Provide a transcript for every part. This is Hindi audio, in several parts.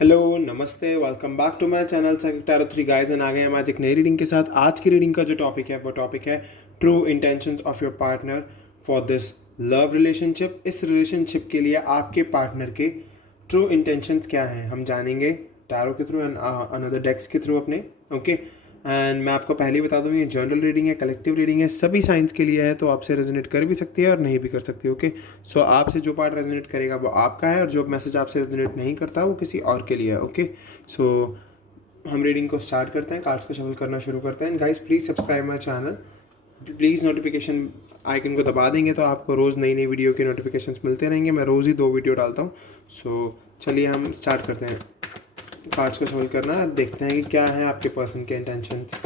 हेलो नमस्ते, welcome back to my channel sector 3 guys and आ गए हम आज एक नई रीडिंग के साथ। आज की रीडिंग का जो टॉपिक है वो टॉपिक है true intentions of your partner for this love relationship. इस रिलेशनशिप के लिए आपके पार्टनर के ट्रू इंटेंशंस क्या हैं हम जानेंगे टैरो के थ्रू एंड अनदर डेक्स के थ्रू अपने। ओके एंड मैं आपको पहले ही बता दूं, ये जनरल रीडिंग है, कलेक्टिव रीडिंग है, सभी साइंस के लिए है, तो आपसे रेजोनेट कर भी सकती है और नहीं भी कर सकती। ओके सो आपसे जो पार्ट रेजोनेट करेगा वो आपका है और जो मैसेज आपसे रेजोनेट नहीं करता वो किसी और के लिए है। ओके सो हम रीडिंग को स्टार्ट करते हैं, कार्ड्स को शफल करना शुरू करते हैं। Guys please subscribe my channel, please notification icon को दबा देंगे तो आपको रोज़ नई नई वीडियो के नोटिफिकेशंस मिलते रहेंगे। मैं रोज़ ही 2 वीडियो डालता हूँ। सो चलिए हम स्टार्ट करते हैं कार्ड्स को शफल करना, देखते हैं कि क्या है आपके पर्सन के intentions.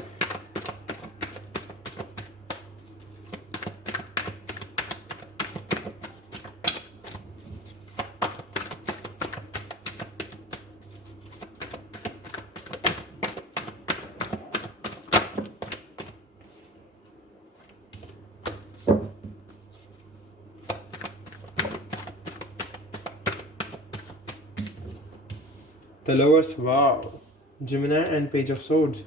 The lovers, wow. Gemini and Page of Swords.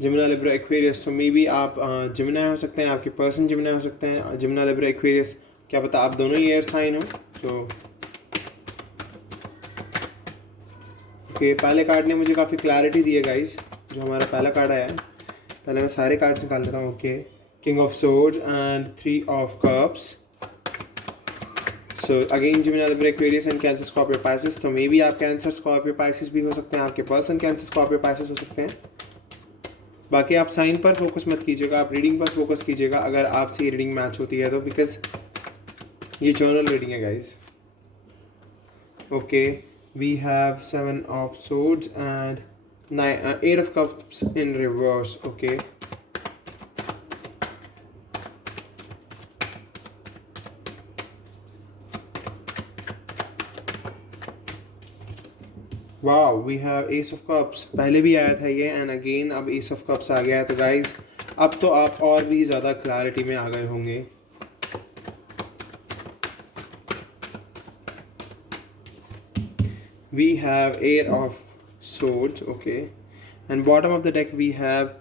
Gemini, Libra, Aquarius. So maybe आप Gemini हो सकते हैं, आपके पर्सन Gemini हो सकते हैं, Gemini, Libra, Aquarius, क्या पता आप दोनों ही एयर साइन हो। तो ओके, पहले कार्ड ने मुझे काफ़ी क्लैरिटी दी है गाइस। जो हमारा पहला कार्ड आया है, पहले मैं सारे कार्ड्स निकाल लेता हूँ। Okay, king of swords and 3 of cups. So again Gemini, Libra, Aquarius and cancer, Scorpio, Pisces. तो मे बी आप कैंसर, स्कॉर्पियो, पाइसेस भी हो सकते हैं, आपके पर्सन कैंसर, स्कॉर्पियो, पाइसेस हो सकते हैं। बाकी आप साइन पर फोकस मत कीजिएगा, आप रीडिंग पर फोकस कीजिएगा अगर आपसे ये रीडिंग मैच होती है तो, बिकॉज ये जर्नल रीडिंग है guys. Okay, we have 7 of swords and 8 of cups in reverse. Okay, wow, we have ace of cups. पहले भी आया था ये एंड अगेन अब एस ऑफ कप्स आ गया है। तो गाइज अब तो आप और भी ज़्यादा क्लैरिटी में आ गए होंगे। We have 8 of swords, okay, and bottom of the deck we have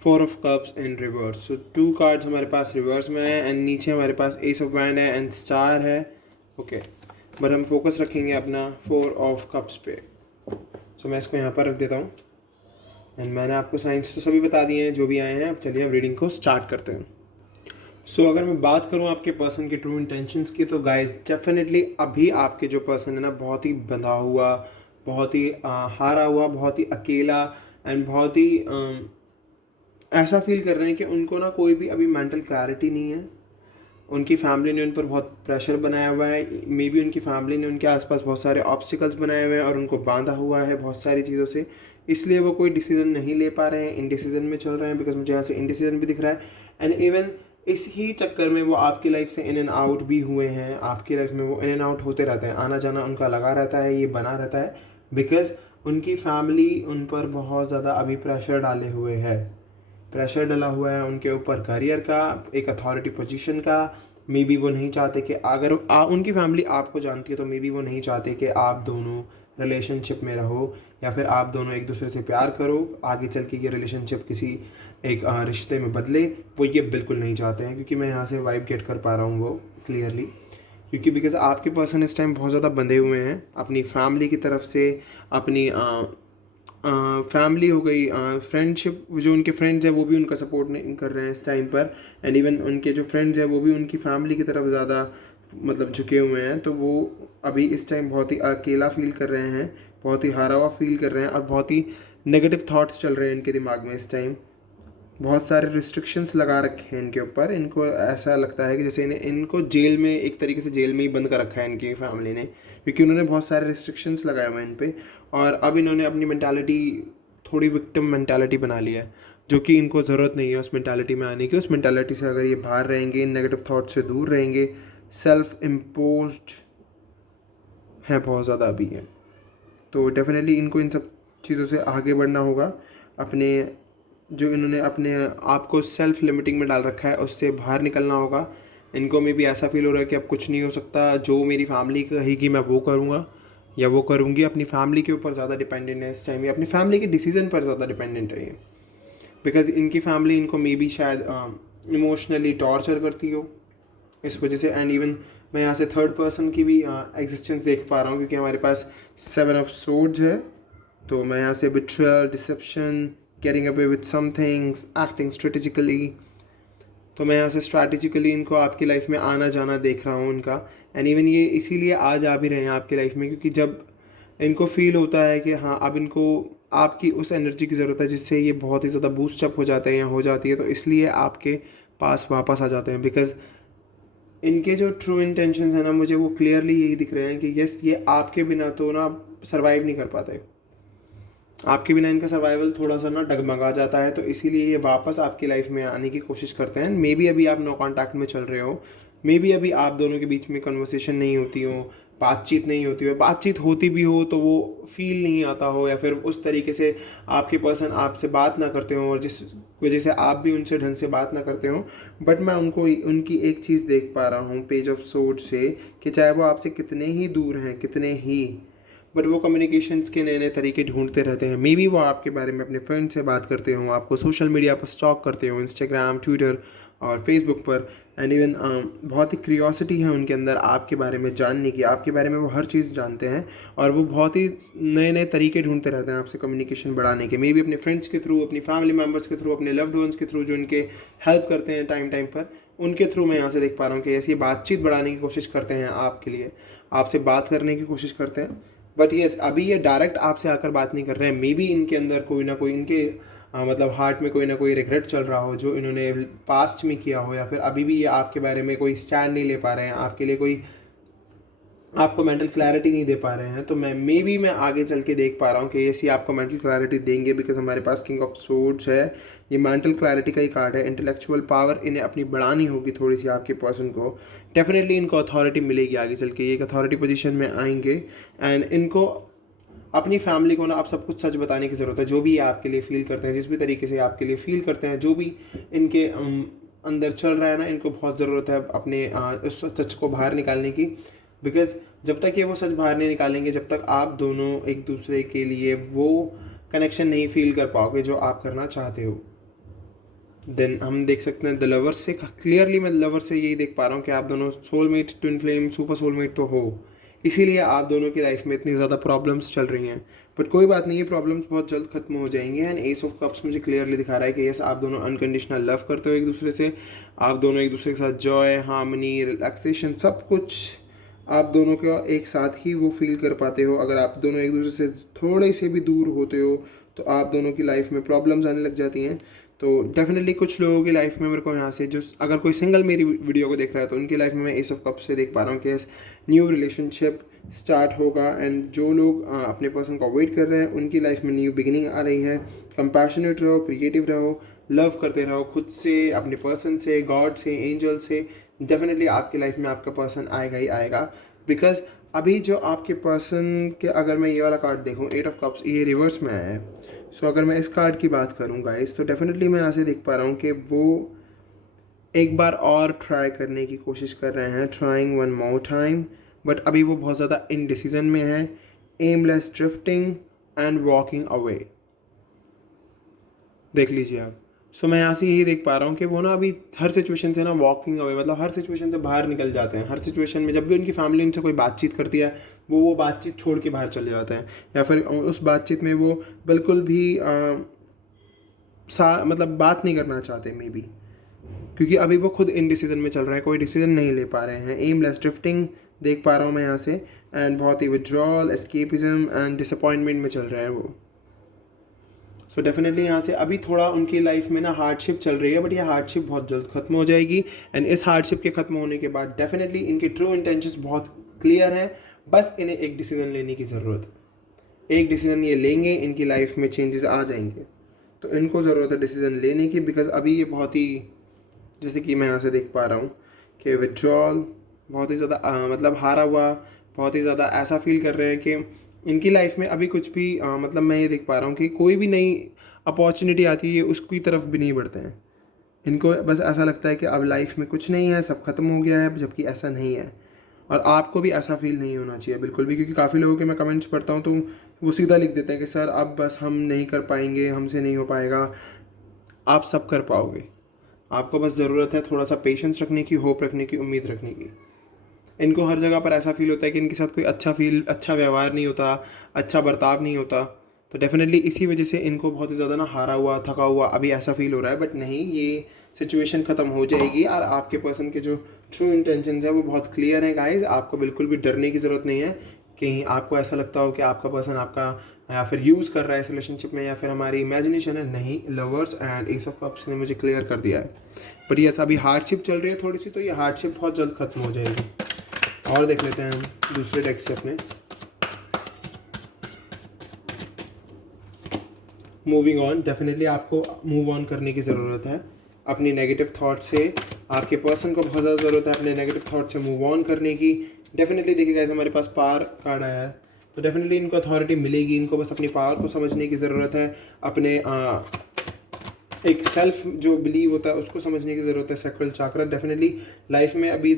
4 of cups in reverse. So 2 cards हमारे पास रिवर्स में है एंड नीचे हमारे पास एस ऑफ बैंड है एंड स्टार है। ओके, बट हम फोकस रखेंगे अपना 4 ऑफ कप्स पे। सो मैं इसको यहाँ पर रख देता हूँ एंड मैंने आपको साइंस तो सभी बता दिए हैं जो भी आए हैं। अब चलिए अब रीडिंग को स्टार्ट करते हैं। सो अगर मैं बात करूँ आपके पर्सन के ट्रू इंटेंशंस की, तो गाइज डेफिनेटली अभी आपके जो पर्सन है ना, बहुत ही बंधा हुआ, बहुत ही हारा हुआ, बहुत ही अकेला एंड बहुत ही ऐसा फील कर रहे हैं कि उनको ना कोई भी अभी मेंटल क्लैरिटी नहीं है। उनकी फैमिली ने उन पर बहुत प्रेशर बनाया हुआ है, मे बी उनकी फैमिली ने उनके आसपास बहुत सारे ऑब्स्टिकल्स बनाए हुए हैं और उनको बांधा हुआ है बहुत सारी चीज़ों से, इसलिए वो कोई डिसीजन नहीं ले पा रहे हैं, इनडिसीजन में चल रहे हैं। बिकॉज मुझे यहाँ से इनडिसीजन भी दिख रहा है एंड इवन इस ही चक्कर में वो आपकी लाइफ से इन एंड आउट भी हुए हैं। आपकी लाइफ में वो इन एंड आउट होते रहते हैं, आना जाना उनका लगा रहता है, ये बना रहता है, बिकॉज उनकी फैमिली उन पर बहुत ज़्यादा अभी प्रेशर डाले हुए है। प्रेशर डाला हुआ है उनके ऊपर करियर का, एक अथॉरिटी पोजीशन का। मे बी वो नहीं चाहते कि अगर उनकी फैमिली आपको जानती है तो मे बी वो नहीं चाहते कि आप दोनों रिलेशनशिप में रहो या फिर आप दोनों एक दूसरे से प्यार करो, आगे चल के ये रिलेशनशिप किसी एक रिश्ते में बदले। वो ये बिल्कुल नहीं चाहते हैं, क्योंकि मैं यहाँ से वाइब गेट कर पा रहा हूँ वो क्लियरली, क्योंकि बिकॉज आपके पर्सन इस टाइम बहुत ज़्यादा बंधे हुए हैं अपनी फैमिली की तरफ से। अपनी फैमिली हो गई, फ्रेंडशिप, जो उनके फ्रेंड्स हैं वो भी उनका सपोर्ट नहीं कर रहे हैं इस टाइम पर, एंड इवन उनके जो फ्रेंड्स हैं वो भी उनकी फैमिली की तरफ ज़्यादा मतलब झुके हुए हैं। तो वो अभी इस टाइम बहुत ही अकेला फील कर रहे हैं, बहुत ही हारा हुआ फील कर रहे हैं और बहुत ही नेगेटिव थाट्स चल रहे हैं इनके दिमाग में इस टाइम। बहुत सारे रिस्ट्रिक्शंस लगा रखे हैं इनके ऊपर। इनको ऐसा लगता है कि जैसे इनको जेल में, एक तरीके से जेल में ही बंद कर रखा है इनकी फैमिली ने, क्योंकि उन्होंने बहुत सारे रिस्ट्रिक्शंस लगाए हुए हैं इन पे। और अब इन्होंने अपनी मेंटालिटी थोड़ी विक्टिम मेंटालिटी बना लिया है, जो कि इनको ज़रूरत नहीं है उस मेंटालिटी में आने की। उस मेंटालिटी से अगर ये बाहर रहेंगे, नेगेटिव थाट से दूर रहेंगे, सेल्फ इम्पोज्ड है बहुत ज़्यादा अभी है, तो डेफिनेटली इनको इन सब चीज़ों से आगे बढ़ना होगा। अपने जो इन्होंने अपने आप को सेल्फ लिमिटिंग में डाल रखा है उससे बाहर निकलना होगा। इनको में भी ऐसा फील हो रहा है कि अब कुछ नहीं हो सकता, जो मेरी फैमिली कहेगी मैं वो करूँगा, या वो करूँगी अपनी फैमिली के ऊपर ज़्यादा डिपेंडेंट है इस टाइम, या अपनी फैमिली के डिसीज़न पर ज़्यादा डिपेंडेंट है ये, बिकॉज इनकी फैमिली इनको मे बी शायद इमोशनली टॉर्चर करती हो इस वजह से। एंड इवन मैं यहाँ से थर्ड पर्सन की भी एग्जिस्टेंस देख पा रहा हूँ, क्योंकि हमारे पास 7 ऑफ सोर्ड्स है। तो मैं यहाँ से betrayal, deception, getting away with some things, acting strategically, तो मैं यहाँ से स्ट्रैटेजिकली इनको आपकी लाइफ में आना जाना देख रहा हूँ इनका। एंड इवन ये इसीलिए आ जा भी रहे हैं आपकी लाइफ में, क्योंकि जब इनको फील होता है कि हाँ अब इनको आपकी उस एनर्जी की ज़रूरत है जिससे ये बहुत ही ज़्यादा बूस्ट अप हो जाते हैं या हो जाती है, तो इसलिए आपके पास वापस आ जाते हैं। बिकॉज इनके जो ट्रू इंटेंशन है ना, मुझे वो क्लियरली यही दिख रहे हैं कि यस ये आपके बिना तो ना सर्वाइव नहीं कर पाते, आपके बिना इनका सर्वाइवल थोड़ा सा ना डगमगा जाता है, तो इसीलिए ये वापस आपकी लाइफ में आने की कोशिश करते हैं। मे बी अभी आप नो कॉन्टैक्ट में चल रहे हो, मे बी अभी आप दोनों के बीच में कन्वर्सेशन नहीं होती हो, बातचीत नहीं होती हो, बातचीत होती भी हो तो वो फील नहीं आता हो, या फिर उस तरीके से आपके पर्सन आपसे बात ना करते हो और जिस वजह से आप भी उनसे ढंग से बात ना करते हो। बट मैं उनको उनकी एक चीज़ देख पा रहा हूँ पेज ऑफ सोर्ड से, कि चाहे वो आपसे कितने ही दूर हैं, कितने ही, बट वो कम्युनिकेशंस के नए नए तरीके ढूंढते रहते हैं। मे बी वो आपके बारे में अपने फ्रेंड से बात करते हो, आपको सोशल मीडिया पर स्टॉक करते हो, इंस्टाग्राम, ट्विटर और फेसबुक पर। एंड इवन बहुत ही क्यूरियोसिटी है उनके अंदर आपके बारे में जानने की, आपके बारे में वो हर चीज़ जानते हैं, और वो बहुत ही नए नए तरीके ढूंढते रहते हैं आपसे कम्युनिकेशन बढ़ाने के। मे बी अपने फ्रेंड्स के थ्रू, अपनी फैमिली मेम्बर्स के थ्रू, अपने लव्ड वंस के थ्रू जो इनके हेल्प करते हैं टाइम टाइम पर, उनके थ्रू मैं यहाँ से देख पा रहा हूँ कि ऐसी बातचीत बढ़ाने की कोशिश करते हैं आपके लिए, आपसे बात करने की कोशिश करते हैं। बट यस अभी ये डायरेक्ट आपसे आकर बात नहीं कर रहे हैं। मे बी इनके अंदर कोई ना कोई इनके मतलब हार्ट में कोई ना कोई रिग्रेट चल रहा हो जो इन्होंने पास्ट में किया हो, या फिर अभी भी ये आपके बारे में कोई स्टैंड नहीं ले पा रहे हैं, आपके लिए कोई आपको मेंटल क्लैरिटी नहीं दे पा रहे हैं। तो मैं आगे चल के देख पा रहा हूँ कि ये आपको मेंटल क्लैरिटी देंगे, बिकॉज हमारे पास किंग ऑफ सोर्ड्स है, ये मेंटल क्लैरिटी का ही कार्ड है। इंटेलेक्चुअल पावर इन्हें अपनी बढ़ानी होगी थोड़ी सी आपके पर्सन को, डेफिनेटली इनको अथॉरिटी मिलेगी आगे चल के, ये एक अथॉरिटी पोजीशन में आएंगे। एंड इनको अपनी फैमिली को ना आप सब कुछ सच बताने की ज़रूरत है, जो भी ये आपके लिए फील करते हैं, जिस भी तरीके से आपके लिए फील करते हैं, जो भी इनके अंदर चल रहा है ना, इनको बहुत ज़रूरत है अपने उस सच को बाहर निकालने की। बिकॉज जब तक ये वो सच बाहर नहीं निकालेंगे, जब तक आप दोनों एक दूसरे के लिए वो कनेक्शन नहीं फील कर पाओगे जो आप करना चाहते हो, देन हम देख सकते हैं द लवर्स से क्लियरली, मैं लवर्स से यही देख पा रहा हूँ कि आप दोनों soulmate, twin flame, super soulmate तो हो, इसीलिए आप दोनों की लाइफ में इतनी ज़्यादा प्रॉब्लम्स चल रही हैं। बट कोई बात नहीं, ये प्रॉब्लम्स बहुत जल्द खत्म हो जाएंगी। एंड एस ऑफ कप्स मुझे क्लियरली दिखा रहा है कि यस आप दोनों अनकंडीशनल लव करते हो एक दूसरे से, आप दोनों एक दूसरे के साथ जॉय, हार्मनी, रिलैक्सेशन, सब कुछ आप दोनों का एक साथ ही वो फील कर पाते हो। अगर आप दोनों एक दूसरे से थोड़े से भी दूर होते हो तो आप दोनों की लाइफ में प्रॉब्लम्स आने लग जाती हैं। तो डेफिनेटली कुछ लोगों की लाइफ में मेरे को यहाँ से जो, अगर कोई सिंगल मेरी वीडियो को देख रहा है तो उनकी लाइफ में मैं एस ऑफ कप से देख पा रहा हूँ कि न्यू रिलेशनशिप स्टार्ट होगा। एंड जो लोग अपने पर्सन को अवॉइड कर रहे हैं उनकी लाइफ में न्यू बिगिनिंग आ रही है। कंपैशनेट रहो, क्रिएटिव रहो, लव करते रहो खुद से, अपने पर्सन से, गॉड से, एंजल से। डेफिनेटली आपकी लाइफ में आपका पर्सन आएगा ही आएगा। बिकॉज अभी जो आपके पर्सन के, अगर मैं ये वाला कार्ड देखूँ, 8 ऑफ कप्स, ये रिवर्स में आया है। सो अगर मैं इस कार्ड की बात करूँ गाइस, तो डेफिनेटली मैं यहाँ से देख पा रहा हूँ कि वो एक बार और ट्राई करने की कोशिश कर रहे हैं, trying one more time, but अभी वो बहुत ज़्यादा इनडिसीजन में है। Aimless drifting and walking away, देख लीजिए आप। सो मैं यहाँ से यही देख पा रहा हूँ कि वो ना अभी हर सिचुएशन से ना वॉकिंग अवे, मतलब हर सिचुएशन से बाहर निकल जाते हैं। हर सिचुएशन में जब भी उनकी फैमिली उनसे कोई बातचीत करती है, वो बातचीत छोड़ के बाहर चले जाते हैं, या फिर उस बातचीत में वो बिल्कुल भी मतलब बात नहीं करना चाहते मे बी, क्योंकि अभी वो खुद इन डिसीजन में चल रहे हैं, कोई डिसीजन नहीं ले पा रहे हैं। एमलेस ड्रिफ्टिंग देख पा रहा हूँ मैं यहाँ से, एंड बहुत ही विड्रॉल, एस्केपिज्म एंड डिसअपॉइंटमेंट में चल रहा है वो। सो डेफिनेटली यहाँ से अभी थोड़ा उनकी लाइफ में ना हार्डशिप चल रही है, बट ये हार्डशिप बहुत जल्द खत्म हो जाएगी। एंड इस हार्डशिप के खत्म होने के बाद डेफिनेटली इनके ट्रू इंटेंशंस बहुत क्लियर हैं, बस इन्हें एक डिसीजन लेने की ज़रूरत है। एक डिसीजन ये लेंगे, इनकी लाइफ में चेंजेस आ जाएंगे। तो इनको ज़रूरत है डिसीजन लेने की, बिकॉज अभी ये बहुत ही, जैसे कि मैं यहाँ से देख पा रहा हूँ कि विड्रॉल, बहुत ही ज़्यादा मतलब हारा हुआ, बहुत ही ज़्यादा ऐसा फील कर रहे हैं कि इनकी लाइफ में अभी कुछ भी मतलब मैं ये देख पा रहा हूँ कि कोई भी नई अपॉर्चुनिटी आती है उसकी तरफ भी नहीं बढ़ते हैं। इनको बस ऐसा लगता है कि अब लाइफ में कुछ नहीं है, सब खत्म हो गया है, जबकि ऐसा नहीं है। और आपको भी ऐसा फील नहीं होना चाहिए बिल्कुल भी, क्योंकि काफ़ी लोगों के मैं कमेंट्स पढ़ता हूँ तो वो सीधा लिख देते हैं कि सर अब बस हम नहीं कर पाएंगे, हमसे नहीं हो पाएगा। आप सब कर पाओगे। आपको बस ज़रूरत है थोड़ा सा पेशेंस रखने की, होप रखने की, उम्मीद रखने की। इनको हर जगह पर ऐसा फील होता है कि इनके साथ कोई अच्छा व्यवहार नहीं होता, अच्छा बर्ताव नहीं होता, तो डेफिनेटली इसी वजह से इनको बहुत ही ज़्यादा ना हारा हुआ, थका हुआ अभी ऐसा फील हो रहा है। बट नहीं, ये सिचुएशन ख़त्म हो जाएगी और आपके पर्सन के जो ट्रू इंटेंशन है वो बहुत क्लियर है गाइज। आपको बिल्कुल भी डरने की ज़रूरत नहीं है। कहीं आपको ऐसा लगता हो कि आपका पर्सन आपका या फिर यूज़ कर रहा है इस रिलेशनशिप में, या फिर हमारी इमेजिनेशन है, नहीं। Lovers and S of cups ने मुझे क्लियर कर दिया है। बट यस, अभी हार्डशिप चल रही है थोड़ी सी, तो ये हार्डशिप बहुत जल्द ख़त्म हो जाएगी। और देख लेते हैं हम दूसरे डेक से अपने। मूविंग ऑन, डेफिनेटली आपको मूव ऑन करने की ज़रूरत है अपनी नेगेटिव थॉट से। आपके पर्सन को बहुत ज़्यादा ज़रूरत है अपने नेगेटिव थॉट से मूव ऑन करने की। डेफिनेटली देखिए गाइस, हमारे पास पावर कार्ड आया है, तो डेफिनेटली इनको अथॉरिटी मिलेगी। इनको बस अपनी पावर को समझने की ज़रूरत है, अपने एक सेल्फ जो बिलीव होता है उसको समझने की ज़रूरत है। सैक्रल चाक्रा डेफिनेटली लाइफ में अभी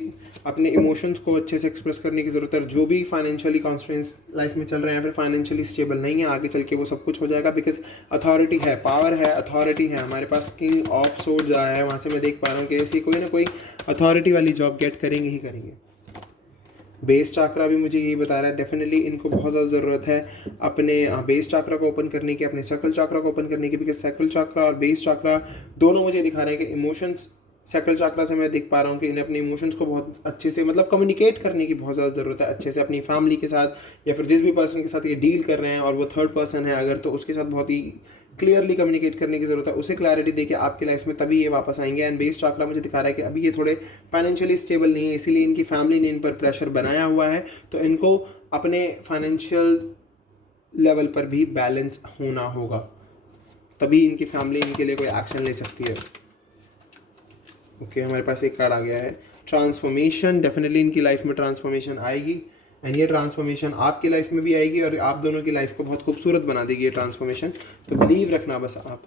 अपने इमोशंस को अच्छे से एक्सप्रेस करने की ज़रूरत है। जो भी फाइनेंशियली कॉन्स्ट्रेंट्स लाइफ में चल रहे हैं, फिर फाइनेंशियली स्टेबल नहीं है, आगे चल के वो सब कुछ हो जाएगा, बिकॉज अथॉरिटी है, पावर है, अथॉरिटी है। हमारे पास किंग ऑफ सोर्ड्स आया है, वहाँ से मैं देख पा रहा हूँ कि ऐसी कोई ना कोई अथॉरिटी वाली जॉब गेट करेंगे ही करेंगे। बेस चाक्रा भी मुझे यही बता रहा है, डेफिनेटली इनको बहुत ज़्यादा ज़रूरत है अपने बेस चाक्रा को ओपन करने की, अपने सैक्रल चाक्रा को ओपन करने की, बिकॉज सैक्रल चाक्रा और बेस चाक्रा दोनों मुझे दिखा रहे हैं कि इमोशंस, सैक्रल चाक्रा से मैं देख पा रहा हूँ कि इन्हें अपने इमोशंस को बहुत अच्छे से मतलब कम्युनिकेट करने की बहुत ज़्यादा ज़रूरत है, अच्छे से अपनी फैमिली के साथ या फिर जिस भी पर्सन के साथ ये डील कर रहे हैं, और वो थर्ड पर्सन है अगर, तो उसके साथ बहुत ही क्लियरली कम्युनिकेट करने की ज़रूरत है। उसे क्लैरिटी देके आपकी लाइफ में तभी ये वापस आएंगे। एंड बेस चाक्रा मुझे दिखा रहा है कि अभी ये थोड़े फाइनेंशियली स्टेबल नहीं है, इसीलिए इनकी फैमिली ने इन पर प्रेशर बनाया हुआ है। तो इनको अपने फाइनेंशियल लेवल पर भी बैलेंस होना होगा, तभी इनकी फैमिली इनके लिए कोई एक्शन ले सकती है। ओके, हमारे पास एक कार्ड आ गया है ट्रांसफॉर्मेशन। डेफिनेटली इनकी लाइफ में ट्रांसफॉर्मेशन आएगी, एंड ये ट्रांसफॉर्मेशन आपकी लाइफ में भी आएगी और आप दोनों की लाइफ को बहुत खूबसूरत बना देगी ये ट्रांसफॉर्मेशन। तो बिलीव रखना बस आप।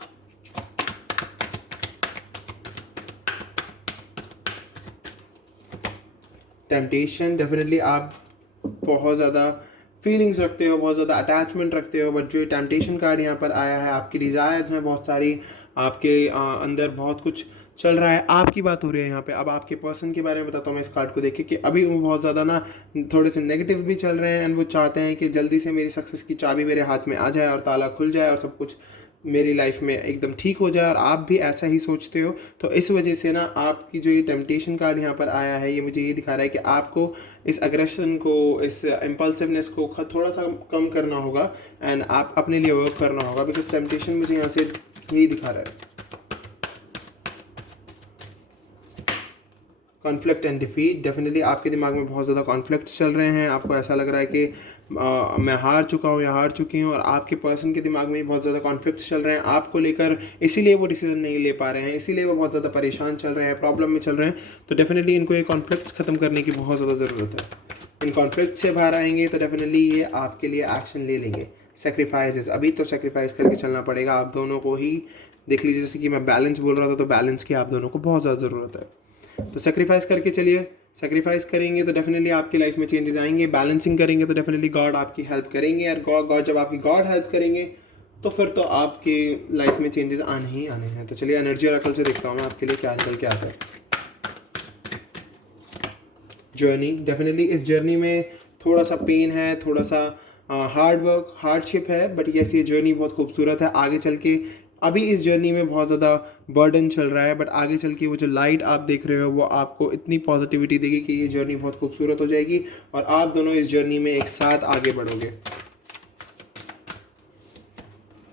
टेम्पटेशन, डेफिनेटली आप बहुत ज़्यादा फीलिंग्स रखते हो, बहुत ज़्यादा अटैचमेंट रखते हो, बट जो टेम्पटेशन कार्ड यहाँ पर आया है, आपकी डिज़ायर्स हैं बहुत सारी, आपके अंदर बहुत कुछ चल रहा है। आपकी बात हो रही है यहाँ पे। अब आपके पर्सन के बारे में बताता हूँ मैं इस कार्ड को देख के कि अभी वो बहुत ज़्यादा ना थोड़े से नेगेटिव भी चल रहे हैं, एंड वो चाहते हैं कि जल्दी से मेरी सक्सेस की चाबी मेरे हाथ में आ जाए और ताला खुल जाए और सब कुछ मेरी लाइफ में एकदम ठीक हो जाए, और आप भी ऐसा ही सोचते हो। तो इस वजह से ना आपकी जो ये टेम्पटेशन कार्ड यहाँ पर आया है, ये मुझे ये दिखा रहा है कि आपको इस अग्रेशन को, इस इम्पल्सिवनेस को थोड़ा सा कम करना होगा, एंड आप अपने लिए वर्क करना होगा, बिकॉज टेम्पटेशन मुझे यहाँ से यही दिखा रहा है। कॉन्फ्लिक्ट एंड डिफीट, डेफिनेटली आपके दिमाग में बहुत ज़्यादा कॉन्फ्लिक्ट्स चल रहे हैं। आपको ऐसा लग रहा है कि मैं हार चुका हूँ या हार चुकी हूँ, और आपके पर्सन के दिमाग में बहुत ज़्यादा कॉन्फ्लिक्ट्स चल रहे हैं आपको लेकर, इसीलिए वो डिसीजन नहीं ले पा रहे हैं, इसीलिए वो बहुत ज़्यादा परेशान चल रहे हैं, प्रॉब्लम में चल रहे हैं। तो डेफिनेटली इनको ये कॉन्फ्लिक्ट्स ख़त्म करने की बहुत ज़्यादा ज़रूरत है। इन कॉन्फ्लिक्ट से बाहर आएंगे तो डेफिनेटली ये आपके लिए एक्शन ले लेंगे। सेक्रीफाइसेस, अभी तो सेक्रीफाइस करके चलना पड़ेगा आप दोनों को ही। देख लीजिए, जैसे कि मैं बैलेंस बोल रहा था, तो बैलेंस की आप दोनों को बहुत ज़्यादा ज़रूरत है, तो सेक्रीफाइस करके चलिए। सेक्रीफाइस करेंगे तो डेफिनेटली आपकी लाइफ में चेंजेस आएंगे। बैलेंसिंग करेंगे तो डेफिनेटली गॉड आपकी हेल्प करेंगे, और गॉड जब आपकी गॉड हेल्प करेंगे तो फिर तो आपकी लाइफ में चेंजेस आने ही आने हैं। तो चलिए एनर्जी ऑरेकल से देखता हूँ मैं आपके लिए क्या निकल के आता है। जर्नी, डेफिनेटली इस जर्नी में थोड़ा सा पेन है, थोड़ा सा हार्ड वर्क, हार्डशिप है, बट यस ये जर्नी बहुत खूबसूरत है। आगे चल के अभी इस जर्नी में बहुत ज़्यादा बर्डन चल रहा है, बट आगे चल के वो जो लाइट आप देख रहे हो वो आपको इतनी पॉजिटिविटी देगी कि ये जर्नी बहुत खूबसूरत हो जाएगी, और आप दोनों इस जर्नी में एक साथ आगे बढ़ोगे।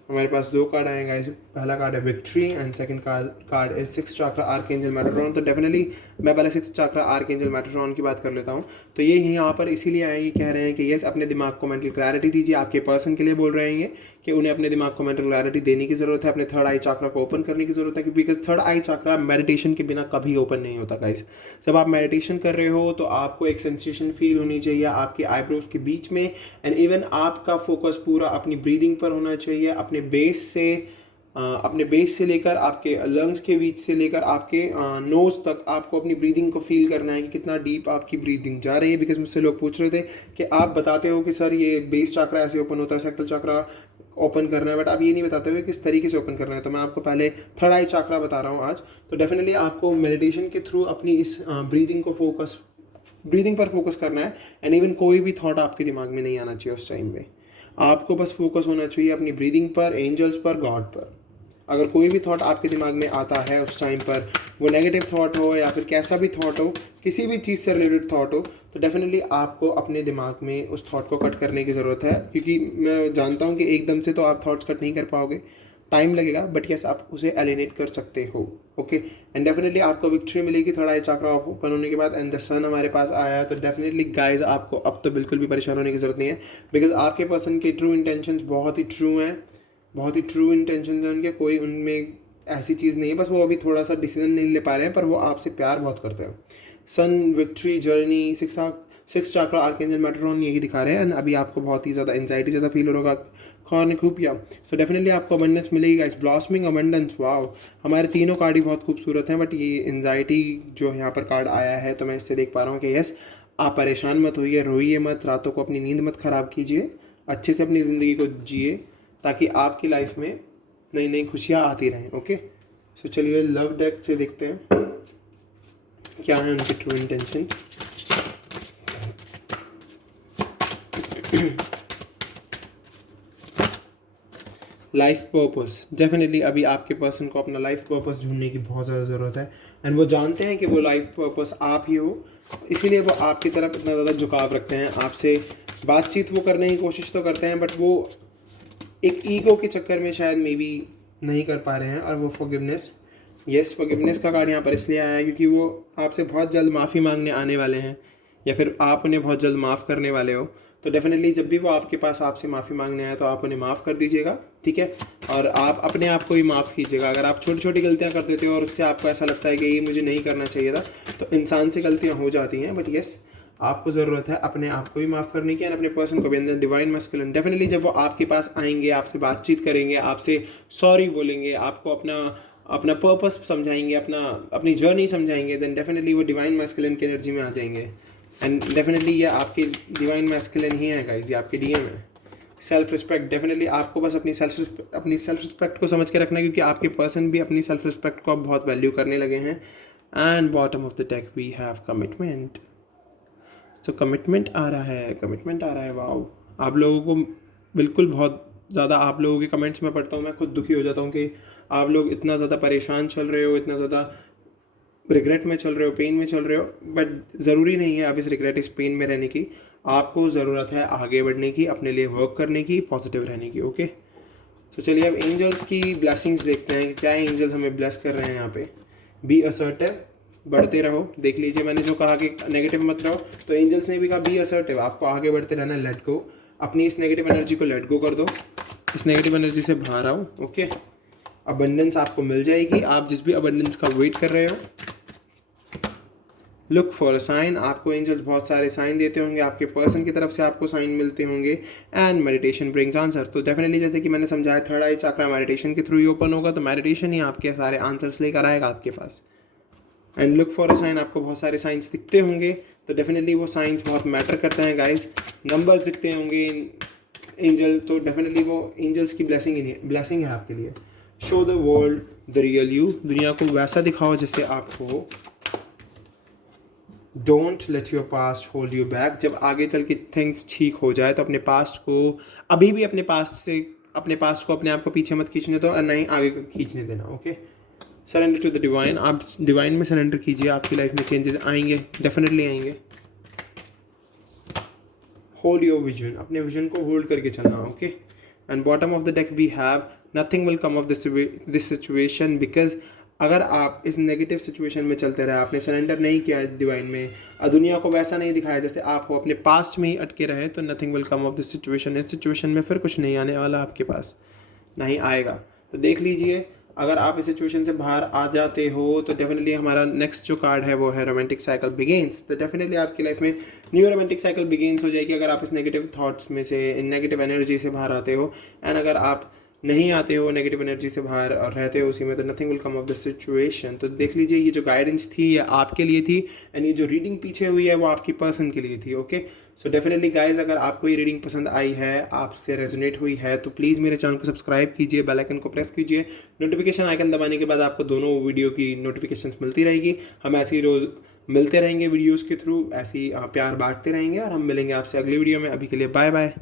हमारे पास दो कार्ड आए गाइस। पहला कार्ड है विक्ट्री, एंड सेकंड कार्ड है 6 चाक्रा आर्कएंजल मेटाट्रॉन। तो डेफिनेटली मैं पहले 6 चाक्रा आर्कएंजल मेटाट्रॉन की बात कर लेता हूँ। तो ये यहाँ पर इसीलिए आएंगे, कह रहे हैं कि यस अपने दिमाग को मेंटल क्लैरिटी दीजिए। आपके पर्सन के लिए बोल रहे हैं कि उन्हें अपने दिमाग को मेंटल क्लैरिटी देने की ज़रूरत है, अपने थर्ड आई चाक्रा को ओपन करने की ज़रूरत है, because third I chakra meditation के बिना कभी ओपन नहीं होता गाइस। जब आप मेडिटेशन कर रहे हो तो आपको एक सेंसेशन फील होनी चाहिए आपकी आईब्रोज के बीच में, एंड इवन आपका फोकस पूरा अपनी ब्रीदिंग पर होना चाहिए, अपने बेस से अपने बेस से लेकर आपके लंग्स के बीच से लेकर आपके नोज़ तक आपको अपनी ब्रीदिंग को फील करना है कि कितना डीप आपकी ब्रीदिंग जा रही है। बिकॉज मुझसे लोग पूछ रहे थे कि आप बताते हो कि सर ये बेस चक्रा ऐसे ओपन होता है, सेक्टल चक्रा ओपन करना है, बट आप ये नहीं बताते हुए किस तरीके से ओपन करना है। तो मैं आपको पहले थर्ड आई चक्रा बता रहा हूँ आज। तो डेफिनेटली आपको मेडिटेशन के थ्रू अपनी इस ब्रीदिंग पर फोकस करना है। एंड इवन कोई भी थॉट आपके दिमाग में नहीं आना चाहिए उस टाइम पे। आपको बस फोकस होना चाहिए अपनी ब्रीदिंग पर, एंजल्स पर, गॉड पर। अगर कोई भी थॉट आपके दिमाग में आता है उस टाइम पर, वो नेगेटिव थॉट हो या फिर कैसा भी थॉट हो, किसी भी चीज़ से रिलेटेड थॉट हो, तो डेफिनेटली आपको अपने दिमाग में उस थॉट को कट करने की ज़रूरत है। क्योंकि मैं जानता हूँ कि एकदम से तो आप थॉट्स कट नहीं कर पाओगे, टाइम लगेगा, बट यस आप उसे एलिनेट कर सकते हो। ओके, एंड डेफिनेटली आपको विक्ट्री मिलेगी थोड़ा आई चक्रा ओपन होने के बाद। एंड द सन हमारे पास आया है, तो डेफिनेटली गाइज आपको अब तो बिल्कुल भी परेशान होने की ज़रूरत नहीं है। बिकॉज आपके पर्सन के ट्रू इंटेंशंस बहुत ही ट्रू हैं, बहुत ही ट्रू इंटेंशन है उनके, कोई उनमें ऐसी चीज़ नहीं है। बस वो अभी थोड़ा सा डिसीजन नहीं ले पा रहे हैं, पर वो आपसे प्यार बहुत करते हैं। सन, विक्ट्री, जर्नी, सिक्स चक्रा, आर्कएंजल मेट्रोन यही दिखा रहे हैं। एंड अभी आपको बहुत ही ज़्यादा एंजाइटी जैसा फील हो रहा होगा, कॉर्निकुपिया। सो डेफिनेटली आपको अबंडेंस मिलेगी गाइस, ब्लॉसमिंग अबंडेंस। वाओ, हमारे तीनों कार्ड ही बहुत खूबसूरत हैं, बट ये एंजाइटी जो यहाँ पर कार्ड आया है, तो मैं इससे देख पा रहा हूँ कि यस आप परेशान मत होइए, रोइए मत, रातों को अपनी नींद मत ख़राब कीजिए, अच्छे से अपनी ज़िंदगी को जिए ताकि आपकी लाइफ में नई नई खुशियाँ आती रहें। ओके, सो चलिए लव डेक से देखते हैं क्या है उनके true intention. Life purpose, definitely अभी आपके पर्सन को अपना लाइफ पर्पस ढूंढने की बहुत ज़्यादा ज़रूरत है। एंड वो जानते हैं कि वो लाइफ पर्पस आप ही हो, इसीलिए वो आपकी तरफ इतना ज़्यादा झुकाव रखते हैं। आपसे बातचीत वो करने की कोशिश तो करते हैं, बट वो एक ईगो के चक्कर में शायद मे बी नहीं कर पा रहे हैं। और वो फॉरगिवनेस, यस फॉरगिवनेस का कार्ड यहाँ पर इसलिए आया है क्योंकि वो आपसे बहुत जल्द माफ़ी मांगने आने वाले हैं, या फिर आप उन्हें बहुत जल्द माफ़ करने वाले हो। तो डेफिनेटली जब भी वो आपके पास आपसे माफ़ी मांगने आए तो आप उन्हें माफ़ कर दीजिएगा, ठीक है। और आप अपने आप को ही माफ़ कीजिएगा। अगर आप छोटी छोटी गलतियाँ कर देते हो और उससे आपको ऐसा लगता है कि ये मुझे नहीं करना चाहिए था, तो इंसान से गलतियाँ हो जाती हैं, बट यस आपको ज़रूरत है अपने आप को भी माफ़ करने की, और अपने पर्सन को भी। अंदर डिवाइन मैस्कुलिन, डेफिनेटली जब वो आपके पास आएंगे, आपसे बातचीत करेंगे, आपसे सॉरी बोलेंगे, आपको अपना अपना पर्पस समझाएंगे, अपनी जर्नी समझाएंगे, देन डेफिनेटली वो डिवाइन मैस्कुलिन की एनर्जी में आ जाएंगे। एंड डेफिनेटली ये आपके डिवाइन मैस्कुलिन ही है गाइस, ये आपके डीएम है। सेल्फ रिस्पेक्ट, डेफिनेटली आपको बस अपनी सेल्फ रिस्पेक्ट को समझ के रखना है, क्योंकि आपके पर्सन भी अपनी सेल्फ रिस्पेक्ट को अब बहुत वैल्यू करने लगे हैं। And bottom of the deck we have commitment. So commitment आ रहा है, कमिटमेंट आ रहा है। वाओ, आप लोगों को बिल्कुल बहुत ज़्यादा, आप लोगों के कमेंट्स में पढ़ता हूँ, मैं खुद दुखी हो जाता हूँ कि आप लोग इतना ज़्यादा परेशान चल रहे हो, इतना ज़्यादा रिग्रेट में चल रहे हो, पेन में चल रहे हो। बट ज़रूरी नहीं है अब इस रिग्रेट, इस पेन में रहने की। आपको ज़रूरत है आगे बढ़ने की, अपने लिए वर्क करने की, पॉजिटिव रहने की। ओके, तो चलिए अब एंजल्स की ब्लेसिंग्स देखते हैं कि क्या एंजल्स हमें ब्लेस कर रहे हैं यहाँ पे। बी असर्टिव, बढ़ते रहो। देख लीजिए मैंने जो कहा कि नेगेटिव मत रहो, तो एंजल्स ने भी कहा बी असर्टिव, आपको आगे बढ़ते रहना, लेट गो। अपनी इस नेगेटिव एनर्जी को लेट गो कर दो, इस नेगेटिव एनर्जी से बाहर आओ। ओके, अबंडेंस आपको मिल जाएगी, आप जिस भी अबंडेंस का वेट कर रहे हो। लुक फॉर अ साइन, आपको एंजल्स बहुत सारे साइन देते होंगे, आपके पर्सन की तरफ से आपको साइन मिलते होंगे। एंड मेडिटेशन ब्रिंग्स आंसर, तो डेफिनेटली जैसे कि मैंने समझाया थर्ड आई चक्रा मेडिटेशन के थ्रू ही ओपन होगा, तो मेडिटेशन ही आपके सारे आंसर्स लेकर आएगा आपके पास। And look for a sign, आपको बहुत सारे साइंस दिखते होंगे, तो डेफिनेटली वो साइंस बहुत मैटर करते हैं गाइस। नंबर्स दिखते होंगे एंजल, तो डेफिनेटली वो एंजल्स की ब्लेसिंग है आपके लिए। Show the world the real you, दुनिया को वैसा दिखाओ जैसे आप हो। Don't let your past hold you back, जब आगे चल के थिंग्स ठीक हो जाए तो अपने पास्ट को, अभी भी अपने पास्ट को अपने आप को पीछे मत खींचने दो, और ना ही आगे को खींचने देना। Okay, surrender to the divine, आप डिवाइन में सरेंडर कीजिए, आपकी लाइफ में चेंजेस आएंगे, डेफिनेटली आएंगे। होल्ड योर विजन, अपने विजन को होल्ड करके चलना। Okay, and bottom of the deck we have nothing will come of this situation, because अगर आप इस नेगेटिव सिचुएशन में चलते रहे, आपने सरेंडर नहीं किया डिवाइन में, और दुनिया को वैसा नहीं दिखाया जैसे आप हो, अपने पास्ट में ही अटके रहे, तो nothing will come of this situation, इस सिचुएशन में फिर कुछ नहीं आने वाला आपके पास, नहीं आएगा। तो देख लीजिए, अगर आप इस सिचुएशन से बाहर आ जाते हो, तो डेफिनेटली हमारा नेक्स्ट जो कार्ड है वो है रोमांटिक साइकिल बिगेन्स। तो डेफिनेटली आपकी लाइफ में न्यू रोमांटिक साइकिल बिगेन्स हो जाएगी, अगर आप इस नेगेटिव थॉट्स में से, इन नेगेटिव एनर्जी से बाहर आते हो। एंड अगर आप नहीं आते हो नेगेटिव एनर्जी से बाहर और रहते हो उसी में, तो nothing will come of the situation. तो देख लीजिए ये जो गाइडेंस थी ये आपके लिए थी, एंड ये जो रीडिंग पीछे हुई है वो आपकी पर्सन के लिए थी। ओके, सो डेफिनेटली गाइज, अगर आपको ये रीडिंग पसंद आई है, आपसे रेजोनेट हुई है, तो प्लीज़ मेरे चैनल को सब्सक्राइब कीजिए, बेल आइकन को प्रेस कीजिए, नोटिफिकेशन आइकन दबाने के बाद आपको दोनों वीडियो की नोटिफिकेशंस मिलती रहेगी। हम ऐसे ही रोज़ मिलते रहेंगे वीडियोस के थ्रू, ऐसे ही प्यार बांटते रहेंगे, और हम मिलेंगे आपसे अगली वीडियो में। अभी के लिए बाय बाय।